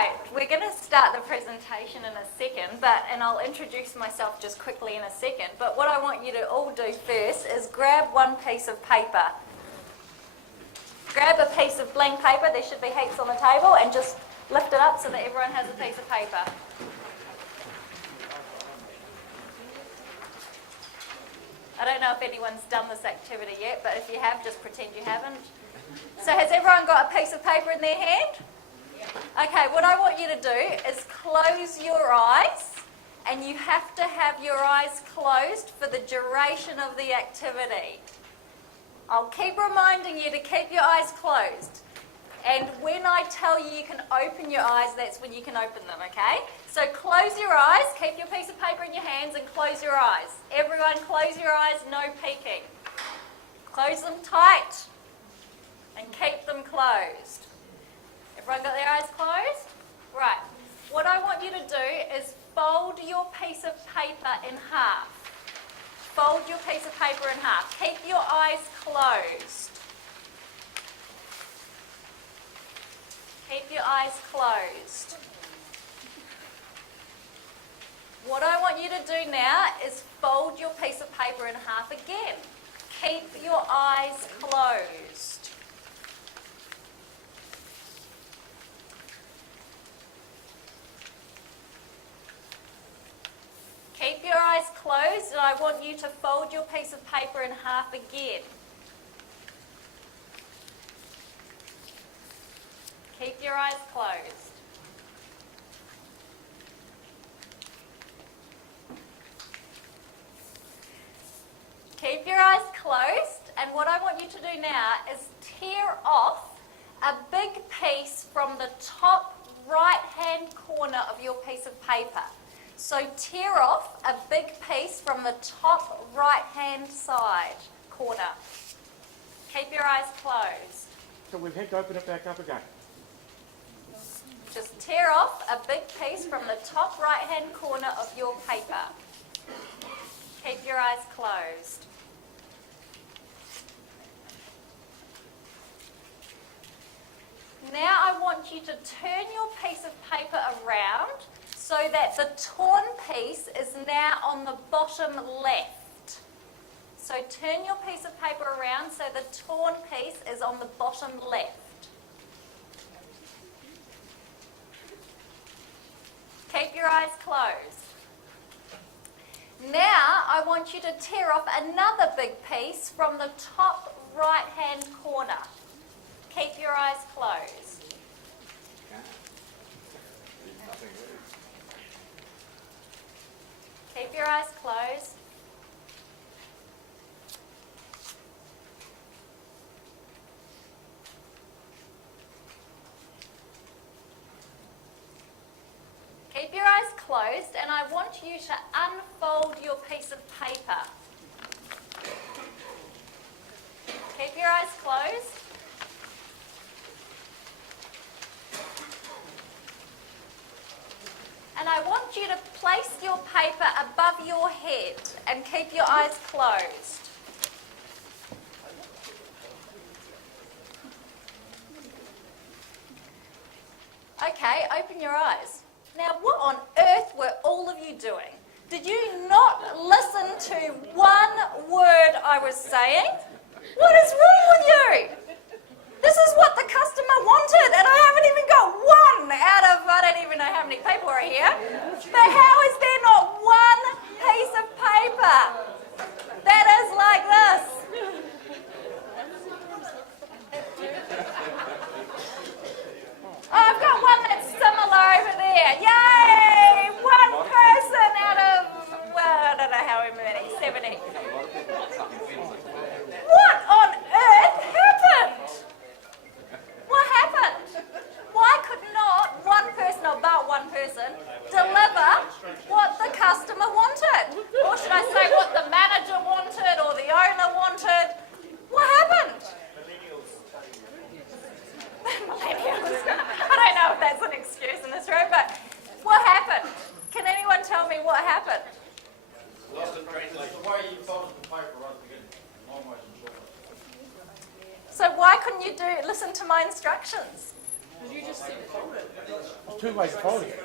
Right, we're going to start the presentation in a second, and I'll introduce myself just quickly in a second. But what I want you to all do first is grab one piece of paper. Grab a piece of blank paper, there should be heaps on the table, and just lift it up so that everyone has a piece of paper. I don't know if anyone's done this activity yet, but if you have, just pretend you haven't. So has everyone got a piece of paper in their hand? Okay, what I want you to do is close your eyes, and you have to have your eyes closed for the duration of the activity. I'll keep reminding you to keep your eyes closed. And when I tell you you can open your eyes, that's when you can open them, okay? So close your eyes, keep your piece of paper in your hands and close your eyes. Everyone close your eyes, no peeking. Close them tight and keep them closed. Everyone got their eyes closed? Right. What I want you to do is fold your piece of paper in half. Fold your piece of paper in half. Keep your eyes closed. Keep your eyes closed. What I want you to do now is fold your piece of paper in half again. Keep your eyes closed. Keep your eyes closed, and I want you to fold your piece of paper in half again. Keep your eyes closed. Keep your eyes closed, and what I want you to do now is tear off a big piece from the top right-hand corner of your piece of paper. So tear off a big piece from the top right-hand side corner. Keep your eyes closed. So we've had to open it back up again. Just tear off a big piece from the top right-hand corner of your paper. Keep your eyes closed. Now I want you to turn your piece of paper around so that the torn piece is now on the bottom left. So turn your piece of paper around so the torn piece is on the bottom left. Keep your eyes closed. Now I want you to tear off another big piece from the top right-hand corner. Keep your eyes closed. Keep your eyes closed. Keep your eyes closed, and I want you to unfold your piece of paper. Keep your eyes closed. And I want you to place your paper above your head and keep your eyes closed. Okay, open your eyes. Now, what on earth were all of you doing? Did you not listen to one word I was saying? What is wrong with you? This is what the customer wanted, and I haven't even got one out of, I don't even know how many people are here. But how is there not one piece of paper that is like this? Oh, I've got one that's similar over there. Yay! One person out of, well, I don't know how many, 70. What on earth happened? What happened? Why could not one person, or about one person, deliver what the customer wanted? Or should I say what the manager wanted or the owner wanted? What happened? Millennials. I don't know if that's an excuse in this room, but what happened? Can anyone tell me what happened? Lost in translation. Why you folded the paper right at the beginning? Almost. So why couldn't you listen to my instructions? You just said fold it. There's two ways of folding it.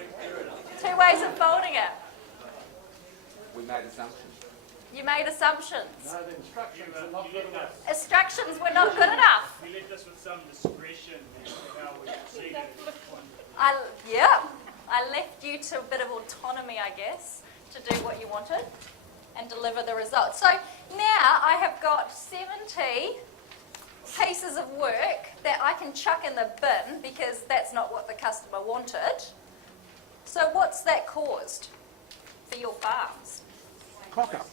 Two ways of folding it. We made assumptions. You made assumptions. No, the instructions are not good enough. Instructions were not good enough. We left us with some discretion as to how we proceeded. I left you to a bit of autonomy, I guess, to do what you wanted and deliver the results. So now I have got 70 pieces of work that I can chuck in the bin because that's not what the customer wanted. So what's that caused for your farms? Cock up.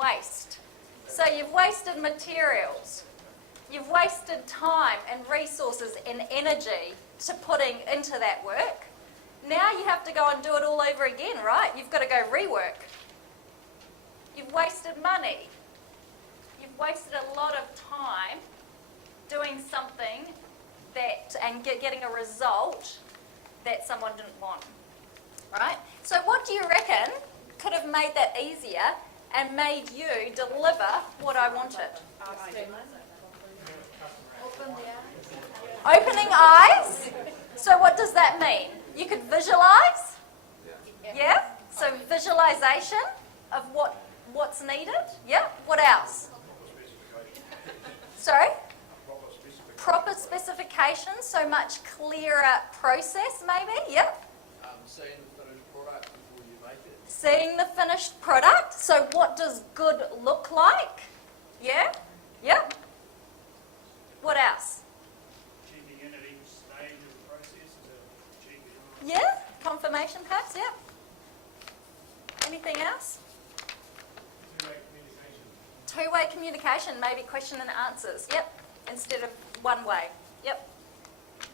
Waste. So you've wasted materials. You've wasted time and resources and energy to putting into that work. Now you have to go and do it all over again, right? You've got to go rework. You've wasted money. You've wasted a lot of time doing something that and getting a result that someone didn't want, right? So what do you reckon could have made that easier and made you deliver what I wanted? Opening eyes. So what does that mean? You could visualize. Yeah? So visualization of what's needed. Yeah? What else? Sorry? Proper specification, so much clearer process maybe. Yeah? Seeing the finished product before you make it. Seeing the finished product. So what does good look like? Yeah? Yeah? What else? Checking in at each stage of the process to check it on. Yeah? Confirmation perhaps, yeah. Anything else? Two-way communication, maybe question and answers, yep, instead of one way, yep.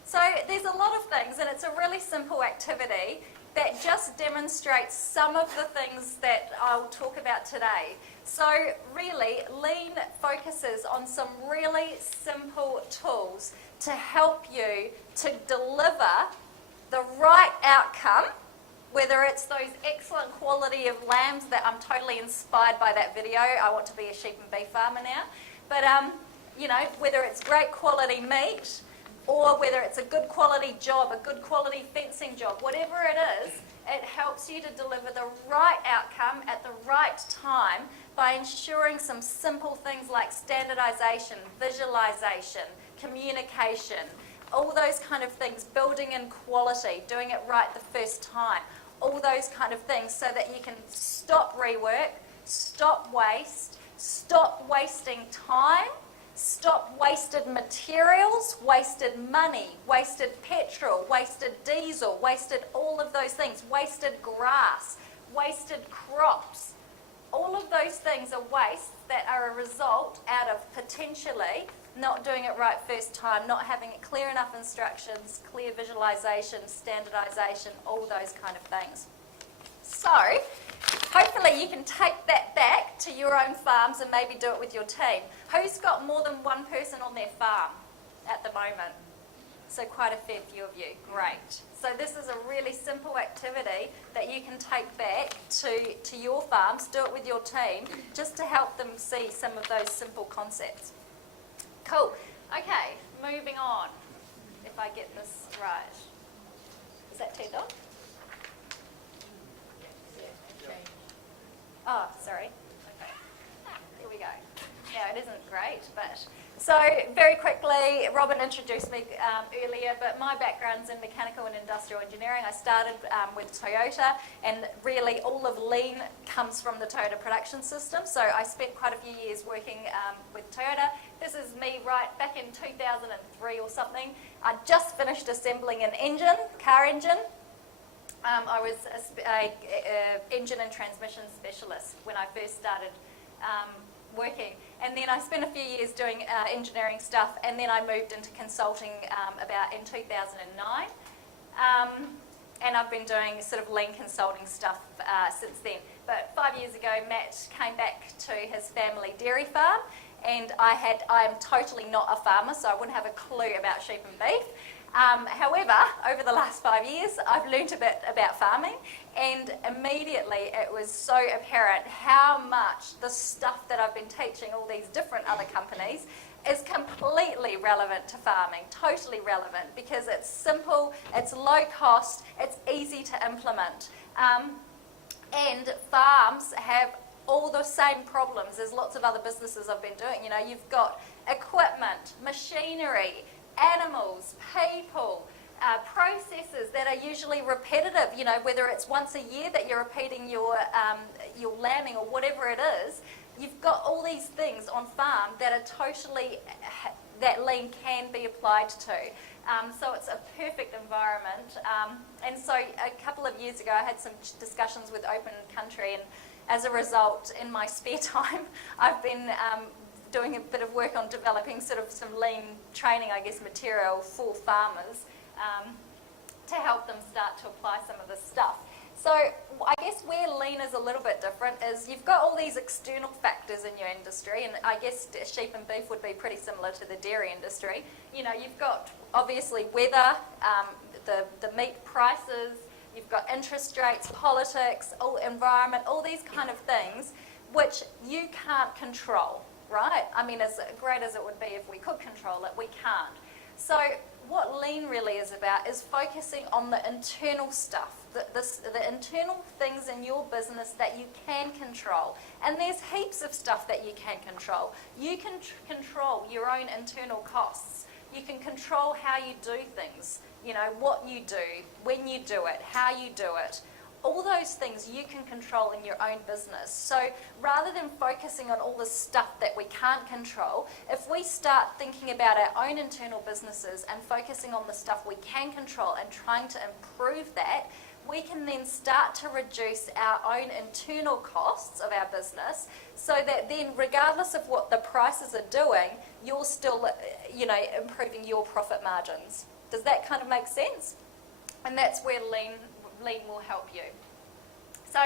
So there's a lot of things, and it's a really simple activity that just demonstrates some of the things that I'll talk about today. So really, Lean focuses on some really simple tools to help you to deliver the right outcome, whether it's those excellent quality of lambs that I'm totally inspired by that video. I want to be a sheep and beef farmer now. But, you know, whether it's great quality meat or whether it's a good quality job, a good quality fencing job, whatever it is, it helps you to deliver the right outcome at the right time by ensuring some simple things like standardization, visualization, communication, all those kind of things, building in quality, doing it right the first time, all those kind of things so that you can stop rework, stop waste, stop wasting time, stop wasted materials, wasted money, wasted petrol, wasted diesel, wasted all of those things, wasted grass, wasted crops. All of those things are wastes that are a result out of potentially not doing it right first time, not having clear enough instructions, clear visualization, standardization, all those kind of things. So, hopefully you can take that back to your own farms and maybe do it with your team. Who's got more than one person on their farm at the moment? So quite a fair few of you. Great. So this is a really simple activity that you can take back to your farms, do it with your team, just to help them see some of those simple concepts. Cool. Okay, moving on. If I get this right. Is that turned on? Oh, sorry. Okay. Here we go. Yeah, it isn't great, but... So, very quickly, Robin introduced me earlier, but my background's in mechanical and industrial engineering. I started with Toyota, and really all of Lean comes from the Toyota production system. So I spent quite a few years working with Toyota. This is me right back in 2003 or something. I just finished assembling an engine, car engine. I was an engine and transmission specialist when I first started working. And then I spent a few years doing engineering stuff, and then I moved into consulting about in 2009. And I've been doing sort of lean consulting stuff since then. But 5 years ago, Matt came back to his family dairy farm, and I am totally not a farmer, so I wouldn't have a clue about sheep and beef. However, over the last 5 years, I've learnt a bit about farming, and immediately it was so apparent how much the stuff that I've been teaching all these different other companies is completely relevant to farming, totally relevant, because it's simple, it's low cost, it's easy to implement. And farms have all the same problems as lots of other businesses I've been doing. You know, you've got equipment, machinery, animals, people, processes that are usually repetitive. You know, whether it's once a year that you're repeating your lambing or whatever it is, you've got all these things on farm that are totally, that lean can be applied to. So it's a perfect environment. And so a couple of years ago I had some discussions with Open Country, and as a result, in my spare time, I've been doing a bit of work on developing sort of some lean training, I guess, material for farmers to help them start to apply some of this stuff. So I guess where lean is a little bit different is you've got all these external factors in your industry, and I guess sheep and beef would be pretty similar to the dairy industry. You know, you've got obviously weather, the meat prices, you've got interest rates, politics, all environment, all these kind of things which you can't control, right? I mean, as great as it would be if we could control it, we can't. So what lean really is about is focusing on the internal stuff, the internal things in your business that you can control. And there's heaps of stuff that you can control. You can control your own internal costs. You can control how you do things, you know, what you do, when you do it, how you do it. All those things you can control in your own business. So rather than focusing on all the stuff that we can't control, if we start thinking about our own internal businesses and focusing on the stuff we can control and trying to improve that, we can then start to reduce our own internal costs of our business, so that then regardless of what the prices are doing, you're still, you know, improving your profit margins. Does that kind of make sense? And that's where lean will help you. So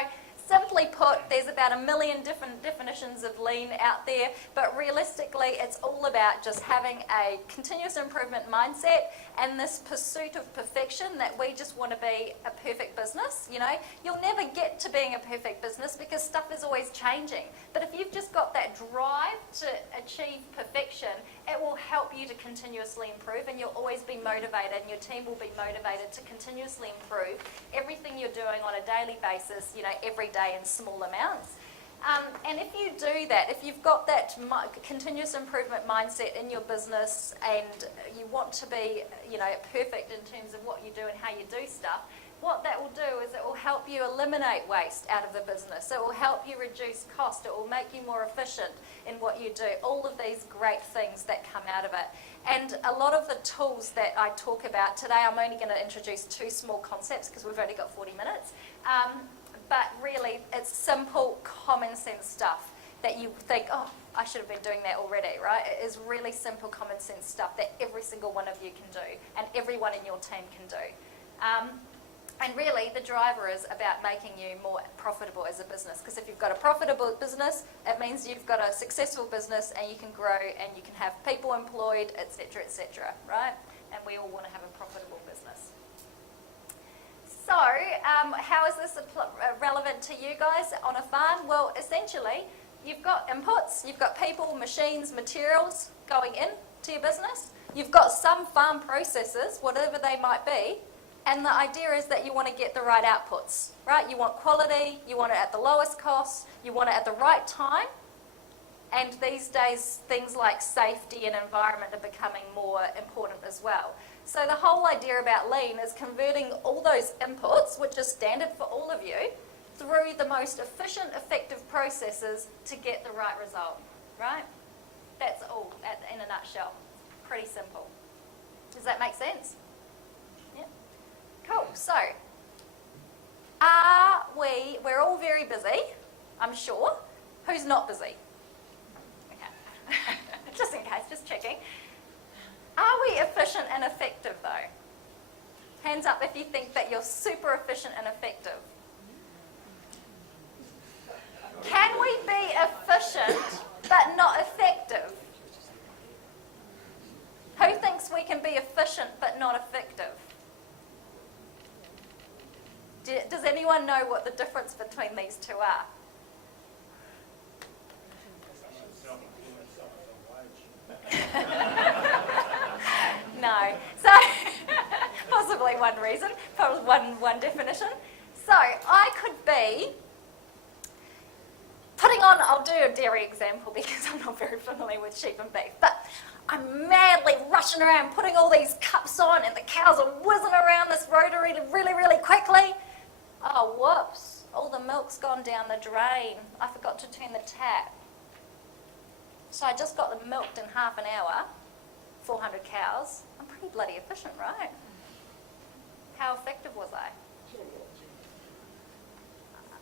simply put, there's about 1 million different definitions of lean out there, but realistically it's all about just having a continuous improvement mindset and this pursuit of perfection, that we just want to be a perfect business. You know, you'll never get to being a perfect business because stuff is always changing. But if you've just got that drive to achieve perfection, it will help you to continuously improve, and you'll always be motivated, and your team will be motivated to continuously improve everything you're doing on a daily basis, you know, every day in small amounts. And if you do that, if you've got that continuous improvement mindset in your business and you want to be, you know, perfect in terms of what you do and how you do stuff, what that will do is it will help you eliminate waste out of the business. It will help you reduce cost. It will make you more efficient in what you do. All of these great things that come out of it. And a lot of the tools that I talk about today, I'm only going to introduce 2 small concepts because we've only got 40 minutes. But really, it's simple, common sense stuff that you think, oh, I should have been doing that already, right? It is really simple, common sense stuff that every single one of you can do and everyone in your team can do. And really, the driver is about making you more profitable as a business. Because if you've got a profitable business, it means you've got a successful business and you can grow and you can have people employed, etc., right? And we all want to have a profitable business. So, how is this relevant to you guys on a farm? Well, essentially, you've got inputs, you've got people, machines, materials going into your business. You've got some farm processes, whatever they might be, and the idea is that you want to get the right outputs, right? You want quality, you want it at the lowest cost, you want it at the right time, and these days things like safety and environment are becoming more important as well. So the whole idea about lean is converting all those inputs, which are standard for all of you, through the most efficient, effective processes to get the right result, right? That's all in a nutshell. Pretty simple. Does that make sense? Yeah. Cool. So, we're all very busy, I'm sure. Who's not busy? Okay. Just in case, just checking. Are we efficient and effective, though? Hands up if you think that you're super efficient and effective. Can we be efficient but not effective? Who thinks we can be efficient but not effective? Does anyone know what the difference between these two are? So, possibly one reason, probably one definition. So, I could be putting on, I'll do a dairy example because I'm not very familiar with sheep and beef, but I'm madly rushing around putting all these cups on and the cows are whizzing around this rotary really, really quickly. Oh, whoops, all the milk's gone down the drain. I forgot to turn the tap. So I just got them milked in half an hour, 400 cows. I'm pretty bloody efficient, right? How effective was I?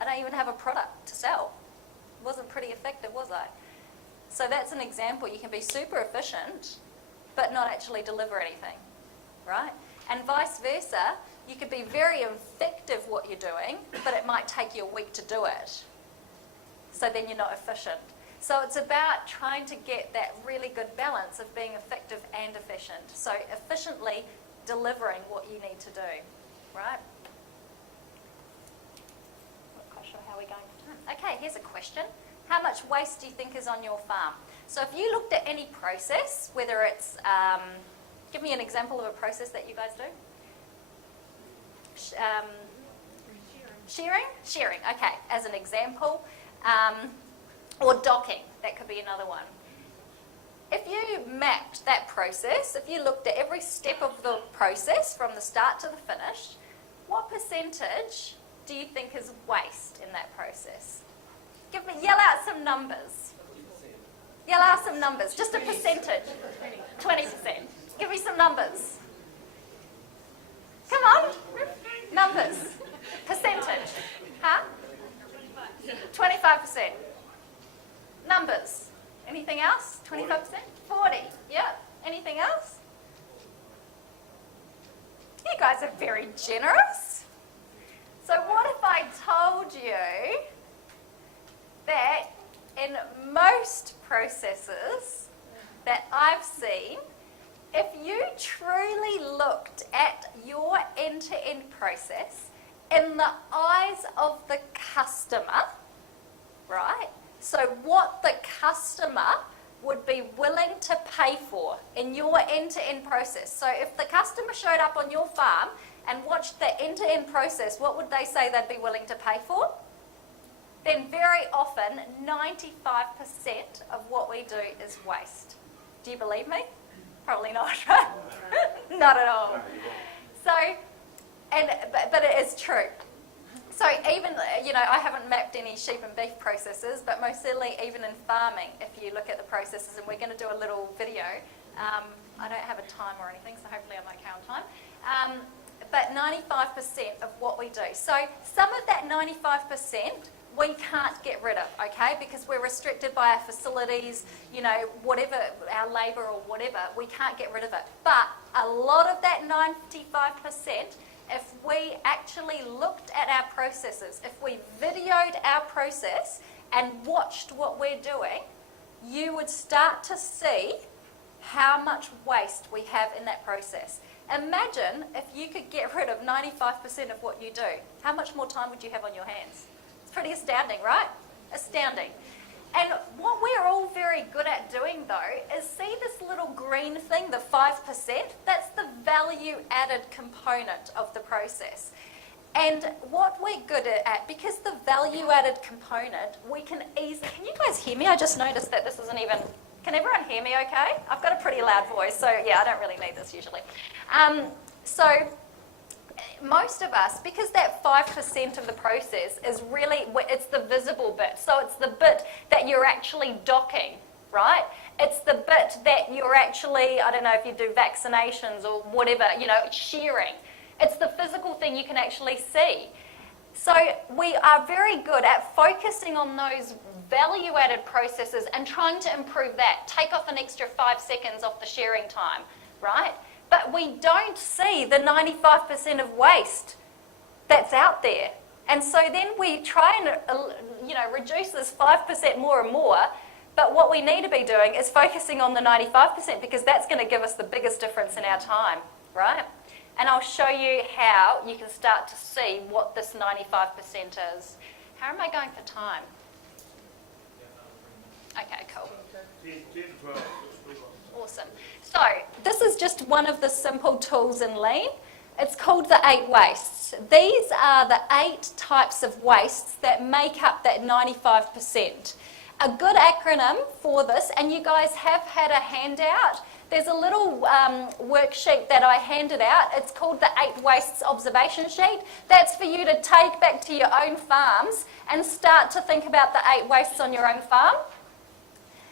I don't even have a product to sell. Wasn't pretty effective, was I? So that's an example. You can be super efficient, but not actually deliver anything, right? And vice versa, you could be very effective what you're doing, but it might take you a week to do it. So then you're not efficient. So it's about trying to get that really good balance of being effective and efficient. So efficiently delivering what you need to do, right? Not quite sure how we're going for time. Okay, here's a question. How much waste do you think is on your farm? So if you looked at any process, whether it's, give me an example of a process that you guys do. Shearing? Shearing, okay, as an example. Or docking, that could be another one. If you mapped that process, if you looked at every step of the process from the start to the finish, what percentage do you think is waste in that process? Yell out some numbers. Yell out some numbers, just a percentage. 20%. Give me some numbers. Come on. Numbers. Percentage. Huh? 25%. Numbers. Anything else? 25%? 40. Yep. Anything else? You guys are very generous. So what if I told you that in most processes that I've seen, if you truly looked at your end-to-end process in the eyes of the customer, right? So what the customer would be willing to pay for in your end-to-end process. So if the customer showed up on your farm and watched the end-to-end process, what would they say they'd be willing to pay for? Then very often, 95% of what we do is waste. Do you believe me? Probably not, right? Not at all. So, but it is true. So even, I haven't mapped any sheep and beef processes, but most certainly even in farming, if you look at the processes, and we're going to do a little video. I don't have a time or anything, so hopefully I'm okay on time. But 95% of what we do. So some of that 95% we can't get rid of, okay? Because we're restricted by our facilities, whatever, our labour or whatever, we can't get rid of it. But a lot of that 95%, if we actually looked at our processes, if we videoed our process and watched what we're doing, you would start to see how much waste we have in that process. Imagine if you could get rid of 95% of what you do. How much more time would you have on your hands? It's pretty astounding, right? Astounding. And what we're all very good at doing, though, is see this little green thing, the 5%? That's the value-added component of the process. And what we're good at, because the value-added component, we can easily... Can you guys hear me? I just noticed that this isn't even... Can everyone hear me okay? I've got a pretty loud voice, so yeah, I don't really need this usually. So most of us, because that 5% of the process is really, it's the visible bit. So it's the bit that you're actually docking, right? It's the bit that you're actually, I don't know if you do vaccinations or whatever, shearing. It's the physical thing you can actually see. So we are very good at focusing on those value-added processes and trying to improve that. Take off an extra 5 seconds off the shearing time, right? But we don't see the 95% of waste that's out there. And so then we try and, reduce this 5% more and more, but what we need to be doing is focusing on the 95% because that's going to give us the biggest difference in our time, right? And I'll show you how you can start to see what this 95% is. How am I going for time? Okay, cool. 10 to 12. Awesome. So this is just one of the simple tools in Lean. It's called the 8 wastes. These are the 8 types of wastes that make up that 95%. A good acronym for this, and you guys have had a handout. There's a little worksheet that I handed out. It's called the 8 wastes observation sheet. That's for you to take back to your own farms and start to think about the 8 wastes on your own farm.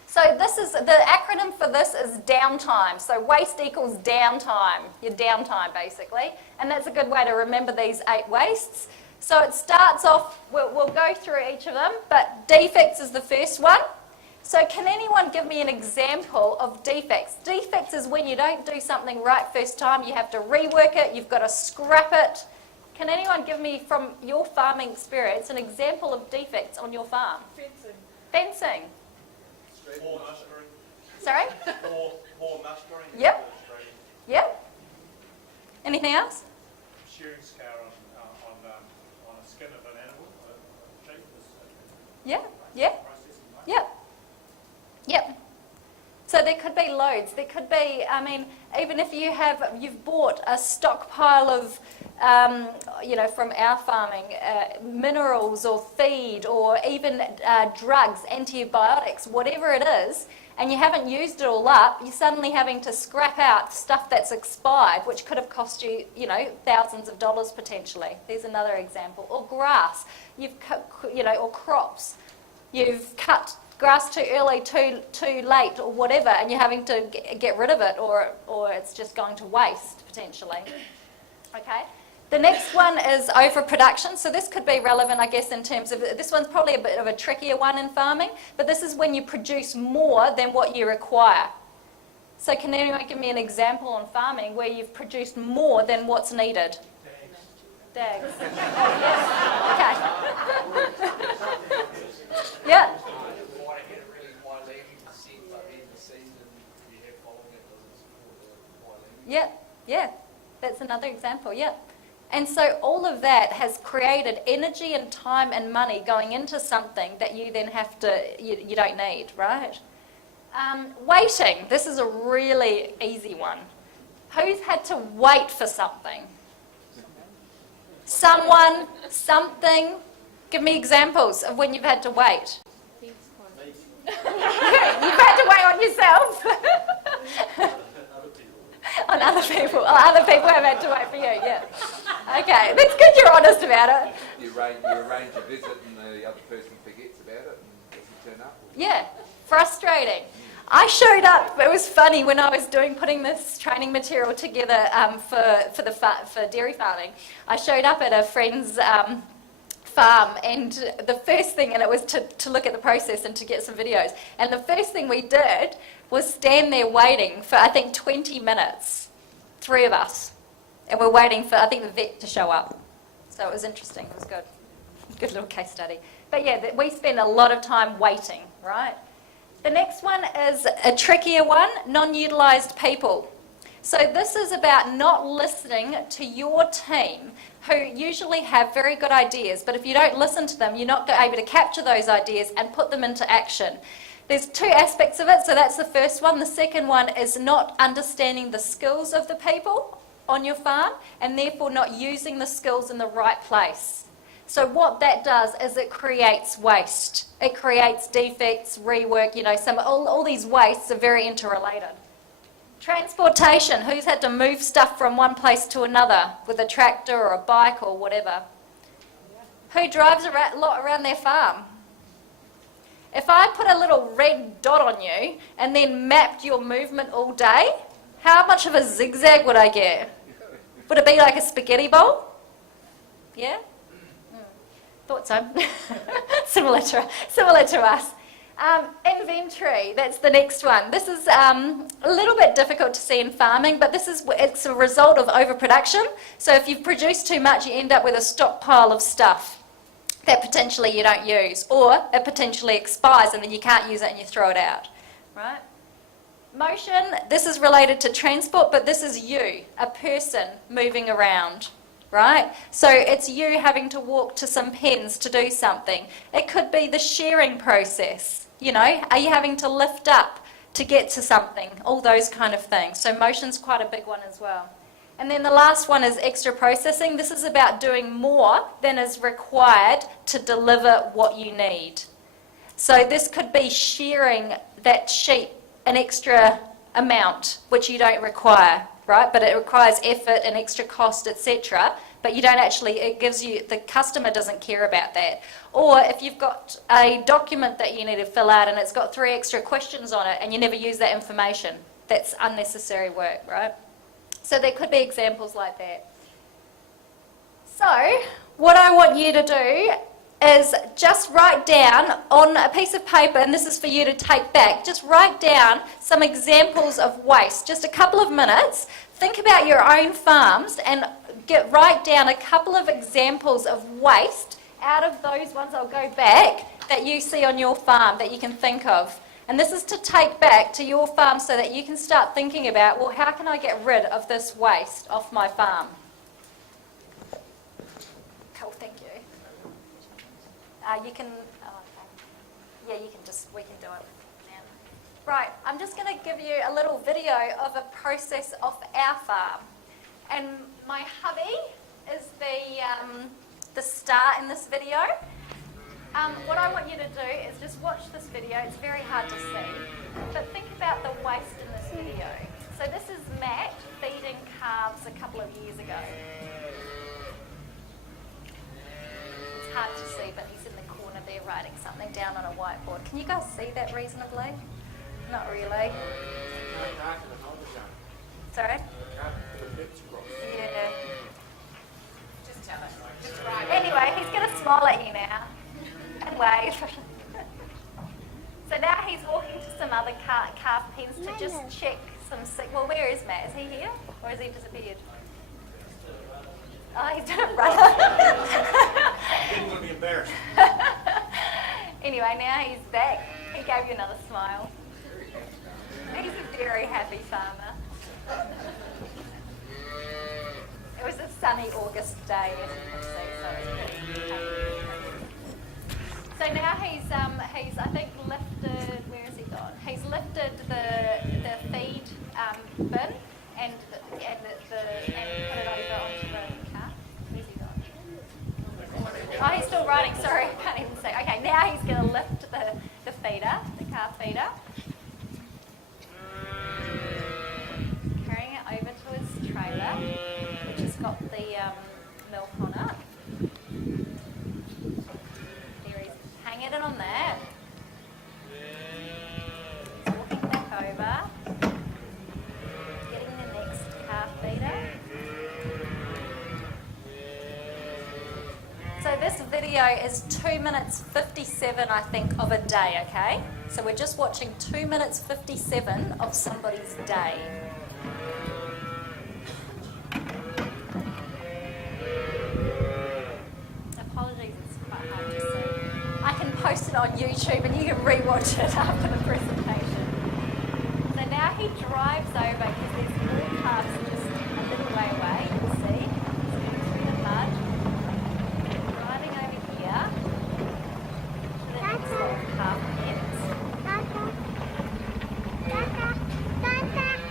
So this is, the acronym for this is downtime. So waste equals downtime, your downtime basically. And that's a good way to remember these 8 wastes. So it starts off, we'll go through each of them, but defects is the first one. So can anyone give me an example of defects? Defects is when you don't do something right first time, you have to rework it, you've got to scrap it. Can anyone give me, from your farming experience, an example of defects on your farm? Fencing. Fencing. Poor mustering. Sorry? Poor mustering. Yep. Yep. Anything else? Shearing scar on a skin of an animal, a sheep. Yeah. Yeah. Yep. Yep. So there could be loads. There could be, I mean, even if you've bought a stockpile of, from our farming, minerals or feed or even drugs, antibiotics, whatever it is, and you haven't used it all up, you're suddenly having to scrap out stuff that's expired, which could have cost you, thousands of dollars potentially. There's another example. Or grass, or crops. You've cut grass too early, too late, or whatever, and you're having to get rid of it, or it's just going to waste potentially. Okay. The next one is overproduction. So this could be relevant, I guess, in terms of, this one's probably a bit of a trickier one in farming, but this is when you produce more than what you require. So can anyone give me an example on farming where you've produced more than what's needed? Dags. Oh, yes. Okay. Yeah. Yeah. That's another example, yeah. And so all of that has created energy and time and money going into something that you then have to, you don't need, right? Waiting. This is a really easy one. Who's had to wait for something? Someone, something. Give me examples of when you've had to wait. You've had to wait on yourself. On other people. Oh, other people have had to wait for you, yeah. Okay, that's good you're honest about it. You arrange a visit and the other person forgets about it and doesn't turn up. Yeah, frustrating. I showed up, it was funny when I was putting this training material together for dairy farming. I showed up at a friend's farm, and the first thing, and it was to look at the process and to get some videos, and the first thing we did was stand there waiting for, I think, 20 minutes, 3 of us, and we're waiting for, I think, the vet to show up. So it was interesting, it was good. Good little case study. But yeah, we spend a lot of time waiting, right? The next one is a trickier one, non-utilised people. So this is about not listening to your team, who usually have very good ideas, but if you don't listen to them, you're not able to capture those ideas and put them into action. There's 2 aspects of it, so that's the first one. The second one is not understanding the skills of the people on your farm, and therefore not using the skills in the right place. So what that does is it creates waste. It creates defects, rework, all these wastes are very interrelated. Transportation, who's had to move stuff from one place to another with a tractor or a bike or whatever? Who drives a lot around their farm? If I put a little red dot on you and then mapped your movement all day, how much of a zigzag would I get? Would it be like a spaghetti bowl? Yeah? Thought so. Similar to us. Inventory, that's the next one. This is a little bit difficult to see in farming, but it's a result of overproduction. So if you've produced too much, you end up with a stockpile of stuff that potentially you don't use, or it potentially expires and then you can't use it and you throw it out, right? Motion, this is related to transport, but this is you, a person moving around, right? So it's you having to walk to some pens to do something. It could be the shearing process, are you having to lift up to get to something, all those kind of things. So motion's quite a big one as well. And then the last one is extra processing. This is about doing more than is required to deliver what you need. So this could be sharing that sheet an extra amount, which you don't require, right? But it requires effort and extra cost, etc. But you don't actually, it gives you, the customer doesn't care about that. Or if you've got a document that you need to fill out and it's got 3 extra questions on it and you never use that information, that's unnecessary work, right? So there could be examples like that. So what I want you to do is just write down on a piece of paper, and this is for you to take back, just write down some examples of waste, just a couple of minutes. Think about your own farms and write down a couple of examples of waste out of those ones, I'll go back, that you see on your farm that you can think of. And this is to take back to your farm so that you can start thinking about, well, how can I get rid of this waste off my farm? Cool, thank you. You can, yeah, you can just, we can do it now. Right, I'm just going to give you a little video of a process off our farm. And my hubby is the star in this video. What I want you to do is just watch this video. It's very hard to see, but think about the waste in this video. So this is Matt feeding calves a couple of years ago. It's hard to see, but he's in the corner there writing something down on a whiteboard. Can you guys see that reasonably? Not really. Sorry? Yeah. Just tell us. Anyway, he's going to smile at you now and wave. So now he's walking to some other calf pens to just check some sick. Well, where is Matt? Is he here or has he disappeared? Oh, he's done a run. People would be embarrassed. Anyway, now he's back. He gave you another smile. He's a very happy farmer. It was a sunny August day, as you can see, so it's pretty happy. So now he's I think lifted, where has he gone? He's lifted the feed bin and put it over onto the car. Where's he gone? Oh, he's still riding, sorry, I can't even see. Okay, now he's going to lift the feeder, the calf feeder. Carrying it over to his trailer, which has got the milk on it. There he's hanging it on that. He's walking back over, getting the next calf feeder. So this video is 2 minutes 57, I think, of a day, okay? So we're just watching 2 minutes 57 of somebody's day. Apologies, it's quite hard to see. I can post it on YouTube and you can re-watch it after the presentation. So now he drives over because there's more calves just a little way away, you can see. He's going through the mud. Driving over here to the next lot of calf pens.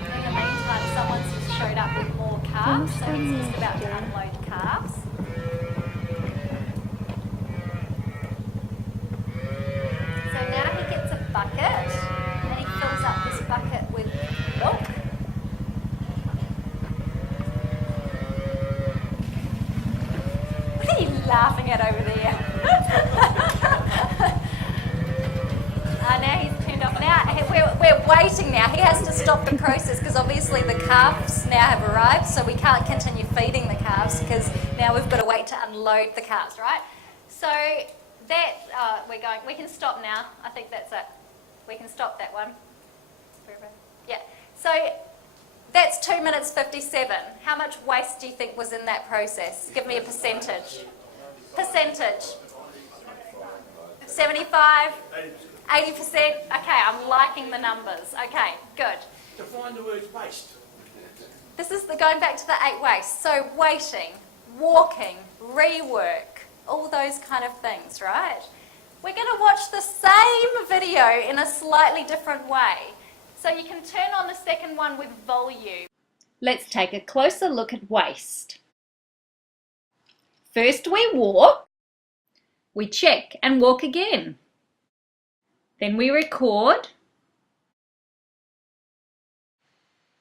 In the meantime, someone's showed up with more calves, so he's just about to unload calves. So now he gets a bucket and he fills up this bucket with milk. What are you laughing at over there? Now he's turned off. Now we're waiting now. He has to stop the process because obviously the calves now have arrived, so we can't continue feeding the calves because now we've got to wait to unload the calves, right? So that, we can stop now. I think that's it. We can stop that one. Yeah. So that's 2 minutes 57. How much waste do you think was in that process? Give me a percentage. Percentage. 75? 80%? Okay, I'm liking the numbers. Okay, good. Define the word waste. This is going back to the 8 wastes. So waiting, walking, rework, all those kind of things, right? We're going to watch the same video in a slightly different way. So you can turn on the second one with volume. Let's take a closer look at waste. First we walk, we check and walk again. Then we record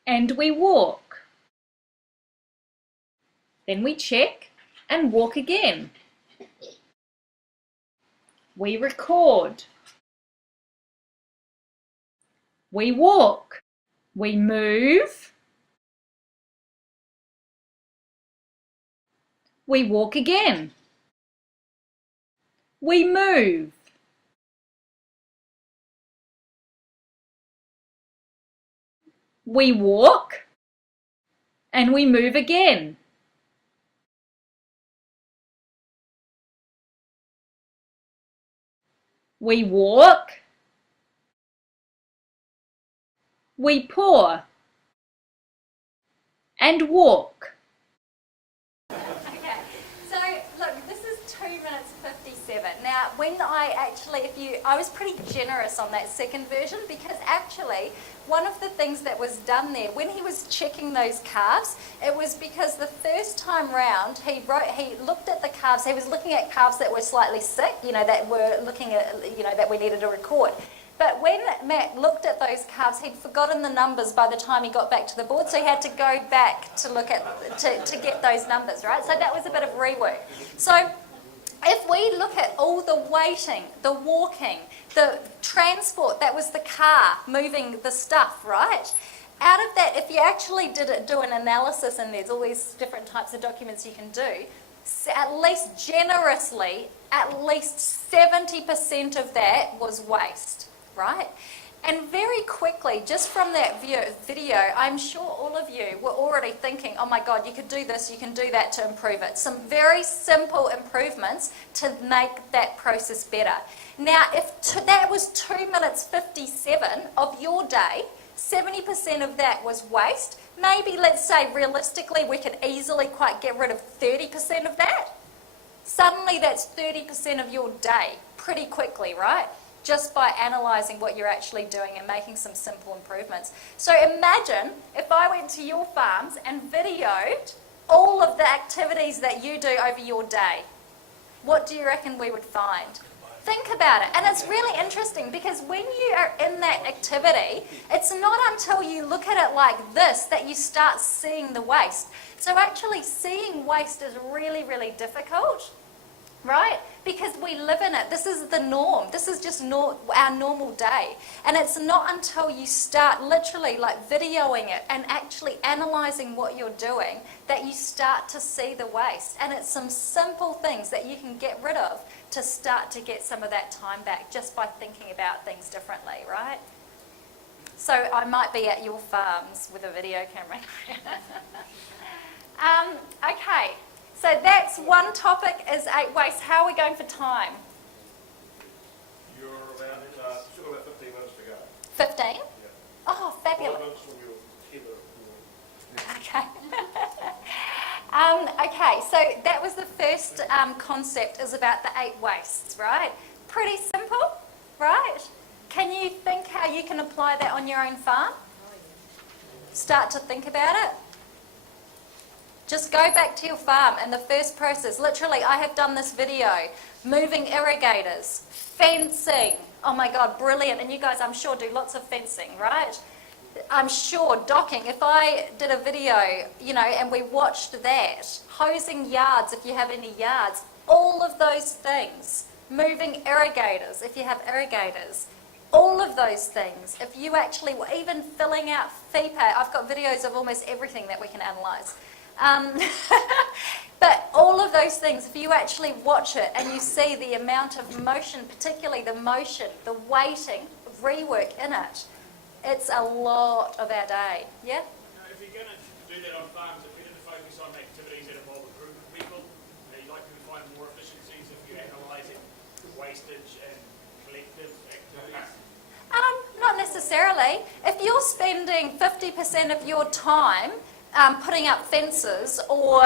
and we walk. Then we check and walk again. We record. We walk. We move. We walk again. We move. We walk and we move again. We walk. We pour and walk. Okay, so look, this is 2 minutes 57. Now, when I was pretty generous on that second version because actually one of the things that was done there, when he was checking those calves, it was because the first time round he looked at the calves, he was looking at calves that were slightly sick, that were looking at, that we needed to record. But when Matt looked at those calves, he'd forgotten the numbers by the time he got back to the board, so he had to go back to look at, to get those numbers, right? So that was a bit of rework. So if we look at all the waiting, the walking, the transport, that was the car moving the stuff, right? Out of that, if you actually do an analysis, and there's all these different types of documents you can do, at least generously, at least 70% of that was waste, right? And very quickly, just from that video, I'm sure all of you were already thinking, oh my God, you could do this, you can do that to improve it. Some very simple improvements to make that process better. Now, if that was 2 minutes 57 of your day, 70% of that was waste. Maybe, let's say, realistically, we could easily quite get rid of 30% of that. Suddenly, that's 30% of your day pretty quickly, right? Just by analysing what you're actually doing and making some simple improvements. So imagine if I went to your farms and videoed all of the activities that you do over your day. What do you reckon we would find? Think about it. And it's really interesting because when you are in that activity, it's not until you look at it like this that you start seeing the waste. So actually seeing waste is really, really difficult, right? Because we live in it. This is the norm. This is just our normal day. And it's not until you start literally like videoing it and actually analysing what you're doing that you start to see the waste. And it's some simple things that you can get rid of to start to get some of that time back just by thinking about things differently, right? So I might be at your farms with a video camera. Okay. So that's one topic is waste. How are we going for time? You're about, still about 15 minutes to go. 15? Yeah. Oh, 5 fabulous. minutes from your header. Okay. Okay, so that was the first concept, is about the 8 wastes, right? Pretty simple, right? Can you think how you can apply that on your own farm? Start to think about it. Just go back to your farm and the first process, literally I have done this video, moving irrigators, fencing, oh my God, brilliant, and you guys I'm sure do lots of fencing, right? I'm sure docking, if I did a video, and we watched that, hosing yards if you have any yards, all of those things, moving irrigators if you have irrigators, all of those things, if you actually, even filling out FEPA, I've got videos of almost everything that we can analyse. But all of those things, if you actually watch it and you see the amount of motion, particularly the motion, the waiting, rework in it, it's a lot of our day, yeah? If you're going to do that on farms, if you're going to focus on activities that involve a group of people, you're likely to find more efficiencies if you analyse it, wastage and collective activities? Not necessarily. If you're spending 50% of your time putting up fences or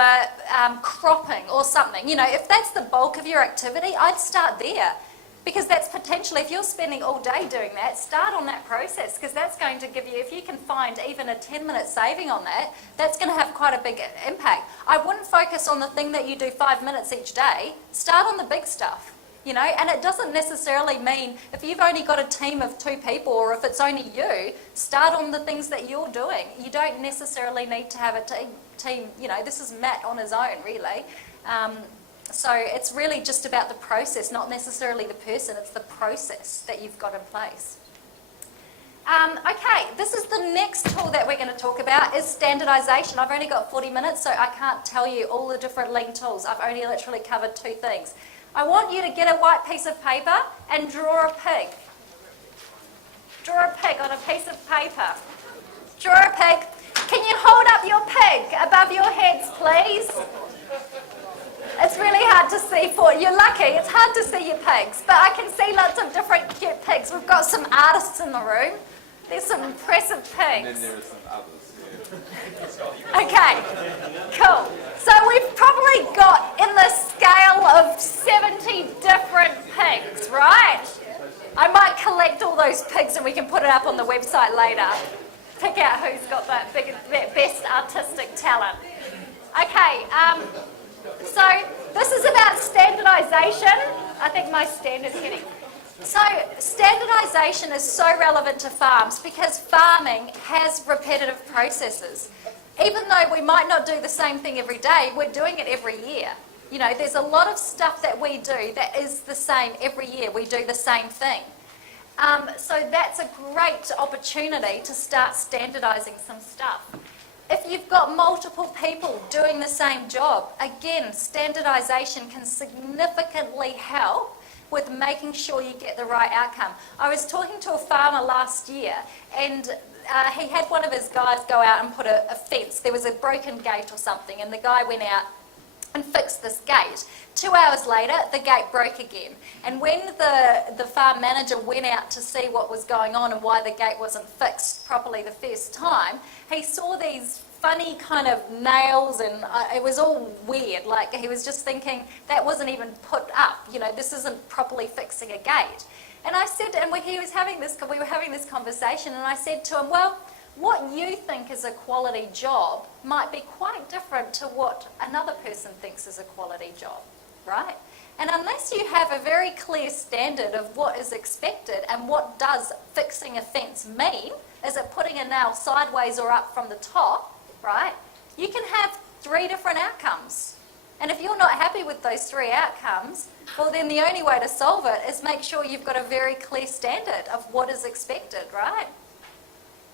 cropping or something, if that's the bulk of your activity, I'd start there. Because that's potentially, if you're spending all day doing that, start on that process, because that's going to give you, if you can find even a 10-minute saving on that, that's going to have quite a big impact. I wouldn't focus on the thing that you do 5 minutes each day. Start on the big stuff, you know, and it doesn't necessarily mean, if you've only got a team of 2 people or if it's only you, start on the things that you're doing. You don't necessarily need to have a team, you know, this is Matt on his own, really. So it's really just about the process, not necessarily the person, it's the process that you've got in place. Okay, this is the next tool that we're going to talk about is standardization. I've only got 40 minutes, so I can't tell you all the different lean tools. I've only literally covered 2 things. I want you to get a white piece of paper and draw a pig. Draw a pig on a piece of paper. Draw a pig. Can you hold up your pig above your heads, please? It's really hard to see for you. You're lucky, it's hard to see your pigs, but I can see lots of different cute pigs. We've got some artists in the room. There's some impressive pigs. And then there are some others, Okay, cool. So we've probably got in the scale of 70 different pigs, right? I might collect all those pigs and we can put it up on the website later. Pick out who's got that best artistic talent. Okay, so this is about standardization. I think my stand is hitting. So standardization is so relevant to farms because farming has repetitive processes. Even though we might not do the same thing every day, we're doing it every year. You know, there's a lot of stuff that we do that is the same every year. We do the same thing. So that's a great opportunity to start standardizing some stuff. If you've got multiple people doing the same job, again, standardization can significantly help with making sure you get the right outcome. I was talking to a farmer last year and he had one of his guys go out and put a fence. There was a broken gate or something and the guy went out and fixed this gate. 2 hours later, the gate broke again. And when the farm manager went out to see what was going on and why the gate wasn't fixed properly the first time, he saw these funny kind of nails and it was all weird. Like he was just thinking that wasn't even put up. You know, this isn't properly fixing a gate. And I said, and we were having this conversation and I said to him, well, what you think is a quality job might be quite different to what another person thinks is a quality job, right? And unless you have a very clear standard of what is expected and what does fixing a fence mean, is it putting a nail sideways or up from the top, right? You can have 3 different outcomes. And if you're not happy with those 3 outcomes, well then the only way to solve it is make sure you've got a very clear standard of what is expected, right?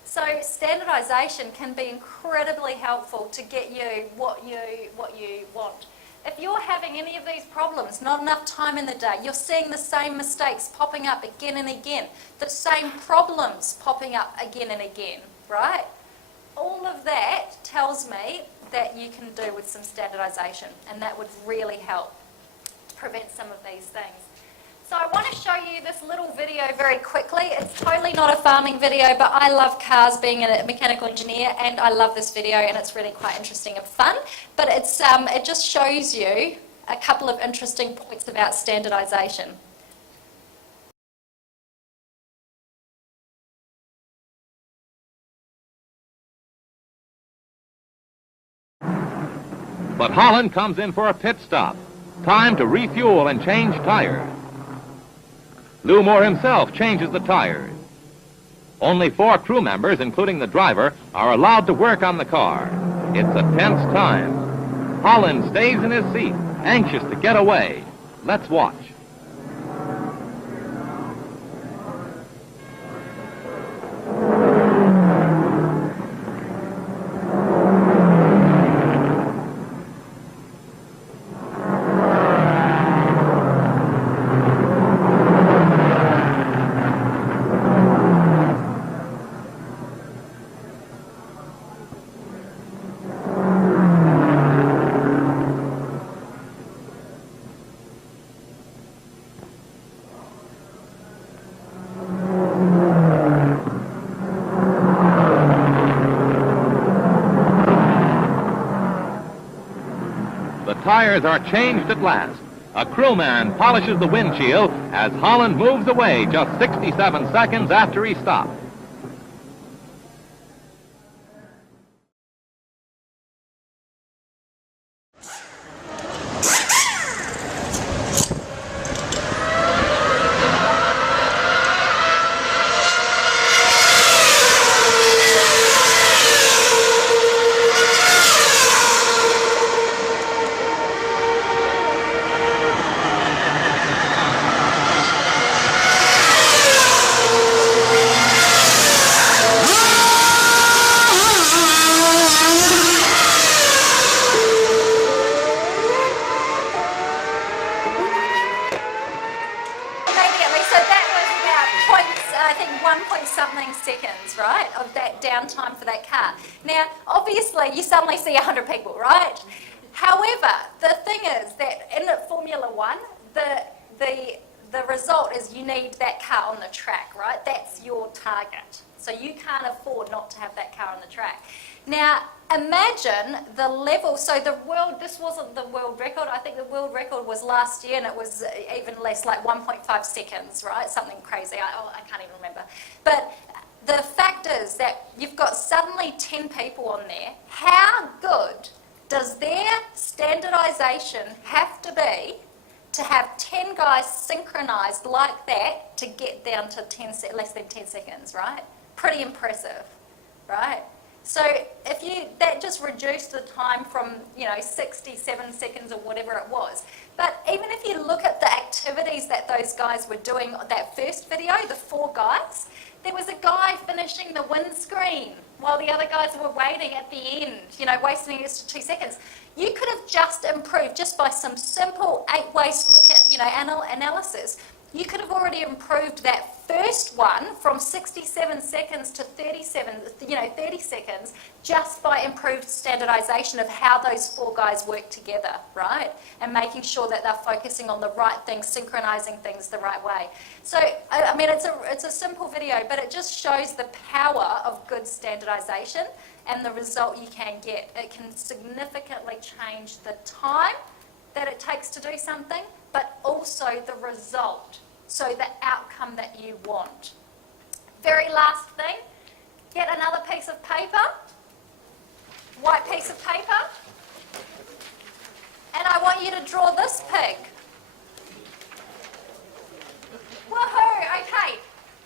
So standardization can be incredibly helpful to get you what you want. If you're having any of these problems, not enough time in the day, you're seeing the same mistakes popping up again and again, the same problems popping up again and again, right? All of that tells me that you can do with some standardization, and that would really help to prevent some of these things. So I want to show you this little video very quickly. It's totally not a farming video, but I love cars, being a mechanical engineer, and I love this video, and it's really quite interesting and fun. But it's it just shows you a couple of interesting points about standardization. But Holland comes in for a pit stop. Time to refuel and change tires. Lou Moore himself changes the tires. Only 4 crew members, including the driver, are allowed to work on the car. It's a tense time. Holland stays in his seat, anxious to get away. Let's watch. Tires are changed at last. A crewman polishes the windshield as Holland moves away just 67 seconds after he stopped. So that was about points, I think 1 point something seconds, right, of that downtime for that car. Now, obviously, you suddenly see 100 people, right? However, the thing is that in Formula One, the result is you need that car on the track, right? That's your target. So you can't afford not to have that car on the track. Now, imagine the level, so this wasn't the world record. I think the world record was last year and it was even less, like 1.5 seconds, right? Something crazy, I can't even remember. But the fact is that you've got suddenly 10 people on there. How good does their standardization have to be to have 10 guys synchronized like that to get down to less than 10 seconds, right? Pretty impressive, right? So that just reduced the time from 67 seconds or whatever it was. But even if you look at the activities that those guys were doing, that first video, the 4 guys, there was a guy finishing the windscreen while the other guys were waiting at the end, wasting an extra 2 seconds. You could have just improved just by some simple 8-way look at analysis. You could have already improved that first one from 67 seconds to 30 seconds just by improved standardization of how those 4 guys work together, right? And making sure that they're focusing on the right things, synchronizing things the right way. So, I mean, it's a simple video, but it just shows the power of good standardization and the result you can get. It can significantly change the time that it takes to do something, but also the result, so the outcome that you want. Very last thing, get another piece of paper, white piece of paper, and I want you to draw this pig. Woohoo, okay.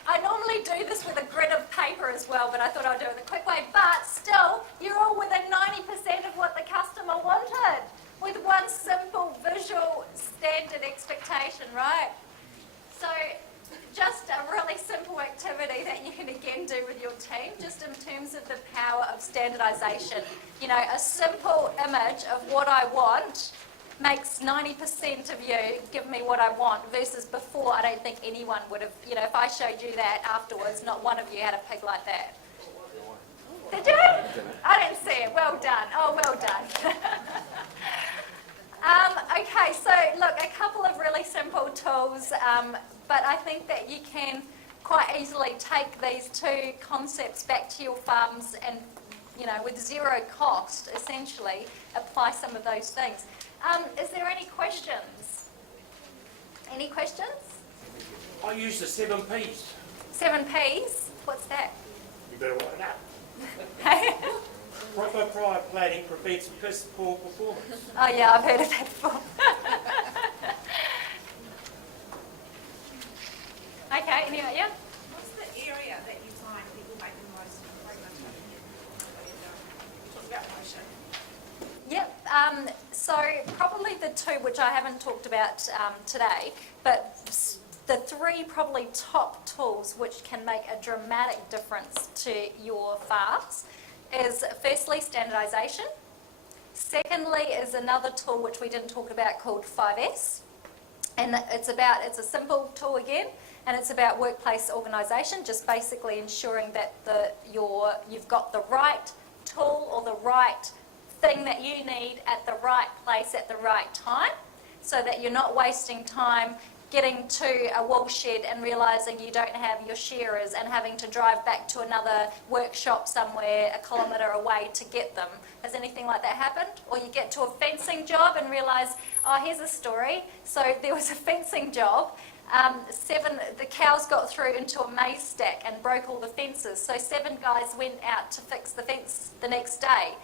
I normally do this with a grid of paper as well, but I thought I'd do it the quick way. But still, you're all within 90% of what the customer wanted, with one simple visual standard expectation, right? So just a really simple activity that you can again do with your team, just in terms of the power of standardization. A simple image of what I want makes 90% of you give me what I want, versus before I don't think anyone would have, if I showed you that afterwards, not one of you had a pig like that. Did you? I didn't see it. Well done. Oh, well done. Okay, so look, a couple of really simple tools, but I think that you can quite easily take these 2 concepts back to your farms and, with zero cost, essentially, apply some of those things. Is there any questions? Any questions? I use the 7 Ps. 7 Ps? What's that? You better write it up. Hey? Proper prior planning prevents poor performance. Oh yeah, I've heard of that before. Okay, anyway, yeah? What's the area that you find people make the most improvement in? Talk about motion. Yep, so probably the 2 which I haven't talked about today, but the 3 probably top tools which can make a dramatic difference to your farms is firstly standardization. Secondly is another tool which we didn't talk about called 5S. And it's a simple tool again, and it's about workplace organisation, just basically ensuring that you've got the right tool or the right thing that you need at the right place at the right time, so that you're not wasting time getting to a wool shed and realising you don't have your shearers and having to drive back to another workshop somewhere a kilometre away to get them. Has anything like that happened? Or you get to a fencing job and realise, oh, here's a story. So there was a fencing job The cows got through into a maize stack and broke all the fences. So 7 guys went out to fix the fence the next day.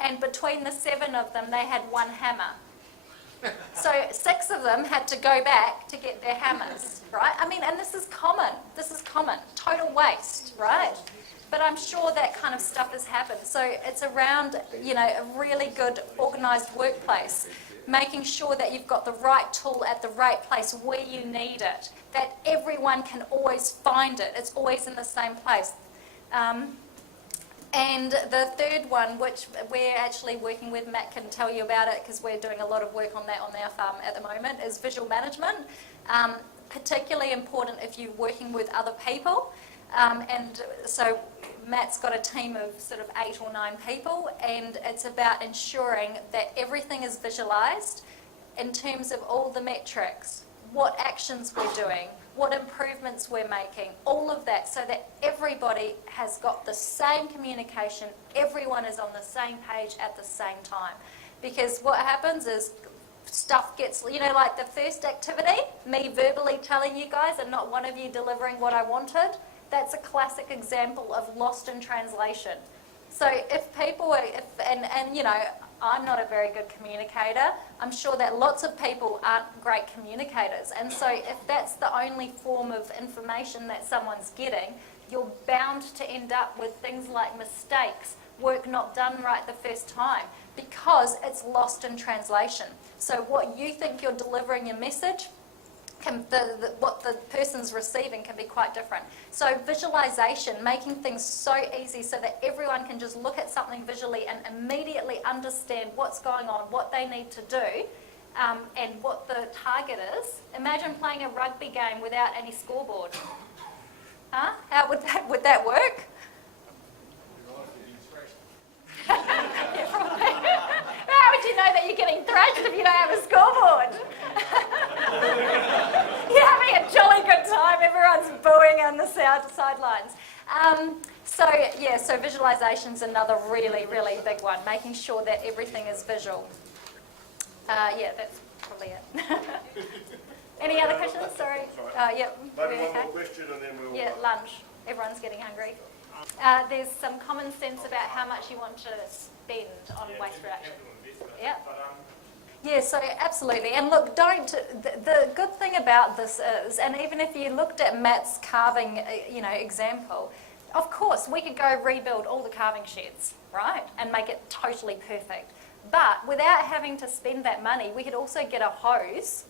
And between the 7 of them, they had 1 hammer. So 6 of them had to go back to get their hammers, right? I mean, and this is common. This is common. Total waste, right? But I'm sure that kind of stuff has happened. So it's around, you know, a really good organised workplace, making sure that you've got the right tool at the right place where you need it, that everyone can always find it. It's always in the same place. And the third one, which we're actually working with, Matt can tell you about it because we're doing a lot of work on that on our farm at the moment, is visual management. Particularly important if you're working with other people. And so Matt's got a team of sort of 8 or 9 people, and it's about ensuring that everything is visualised in terms of all the metrics, what actions we're doing, what improvements we're making, all of that, so that everybody has got the same communication, everyone is on the same page at the same time. Because what happens is stuff gets, you know, like the first activity, me verbally telling you guys and not one of you delivering what I wanted, that's a classic example of lost in translation. So if people are, and you know, I'm not a very good communicator. I'm sure that lots of people aren't great communicators. And so if that's the only form of information that someone's getting, you're bound to end up with things like mistakes, work not done right the first time, because it's lost in translation. So what you think you're delivering your message, what the person's receiving can be quite different. So visualization, making things so easy so that everyone can just look at something visually and immediately understand what's going on, what they need to do, and what the target is. Imagine playing a rugby game without any scoreboard. Huh? How would that work? Yeah, probably. How would you know that you're getting thrashed if you don't have a scoreboard? You're having a jolly good time. Everyone's booing on the sidelines. So visualization's another really, really big one, making sure that everything is visual. Yeah, that's probably it. Any other questions? Sorry. Yeah. Maybe one more question and then we'll... Yeah, lunch. Everyone's getting hungry. There's some common sense about how much you want to spend on waste reduction. Yeah. Yeah, so absolutely. And look, the good thing about this is, and even if you looked at Matt's carving, example, of course, we could go rebuild all the carving sheds, right, and make it totally perfect. But without having to spend that money, we could also get a hose,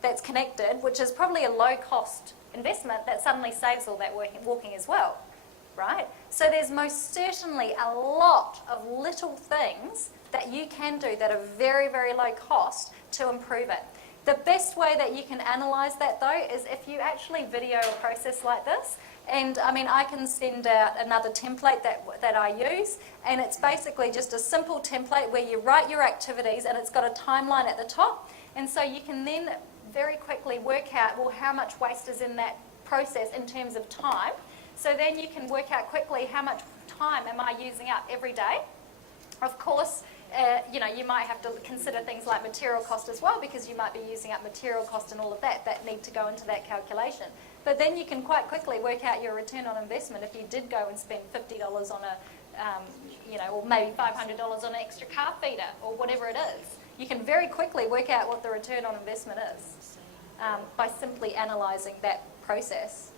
that's connected, which is probably a low-cost investment that suddenly saves all that walking as well, right? So there's most certainly a lot of little things that you can do that are very, very low cost to improve it. The best way that you can analyse that, though, is if you actually video a process like this. And, I can send out another template that I use, and it's basically just a simple template where you write your activities, and it's got a timeline at the top. And so you can then very quickly work out, well, how much waste is in that process in terms of time. So then you can work out quickly how much time am I using up every day. Of course, you might have to consider things like material cost as well, because you might be using up material cost and all of that need to go into that calculation. But then you can quite quickly work out your return on investment if you did go and spend $50 on or maybe $500 on an extra calf feeder or whatever it is. You can very quickly work out what the return on investment is by simply analysing that process.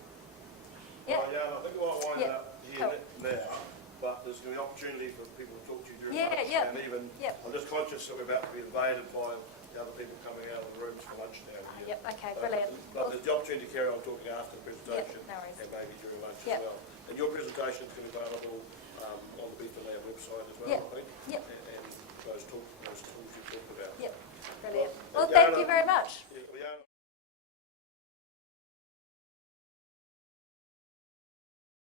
Yeah. Well, yeah, I think we might wind up here Cool. now, but there's going to be opportunity for people to talk to you during Yeah, lunch. yeah. And even, I'm just conscious that we're about to be invaded by the other people coming out of the rooms for lunch now. Here. Yep, okay, brilliant. But there's the opportunity to carry on talking after the presentation no worries. and maybe during lunch Yep. as well. And your presentation is going to be available